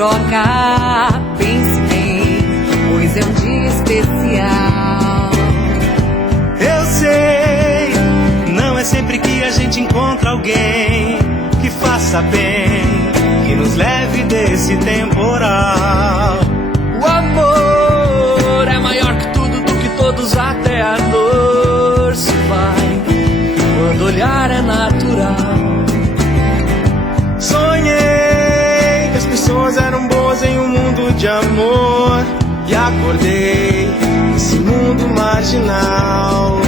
troca. Pense bem, pois é um dia especial. Eu sei, não é sempre que a gente encontra alguém que faça bem, que nos leve desse temporal. O amor é maior que tudo, do que todos, até a dor se vai quando olhar é natural. Sonhei que as pessoas eram boas em um mundo de amor, e acordei nesse mundo marginal.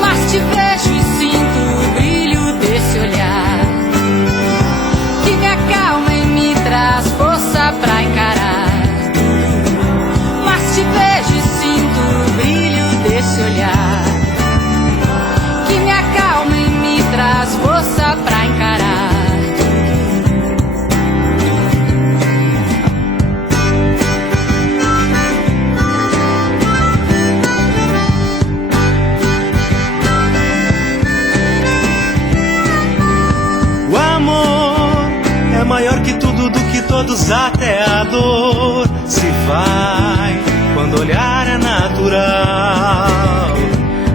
Mas te vejo e sinto o brilho desse olhar que me acalma e me traz força pra encarar. Mas te vejo e sinto o brilho desse olhar que me acalma e me traz força pra encarar. O amor é maior que tudo, do que todos, até a dor se vai quando olhar é natural.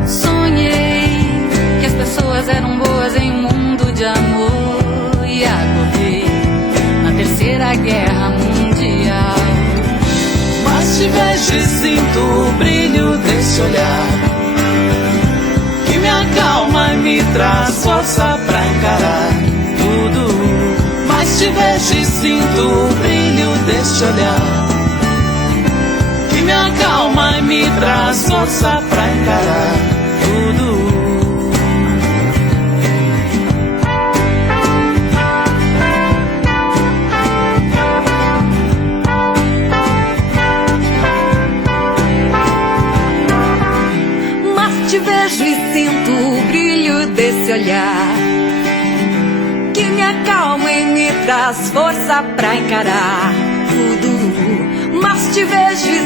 Sonhei que as pessoas eram boas em um mundo de amor, e acordei na Terceira Guerra Mundial. Mas te vejo e sinto o brilho desse olhar que me acalma e me traz força pra encarar tudo. Mas te vejo e sinto o brilho desse olhar que me acalma e me traz força pra encarar tudo. Mas te vejo e sinto o brilho desse olhar que me acalma e me traz força pra encarar tudo. Mas te vejo e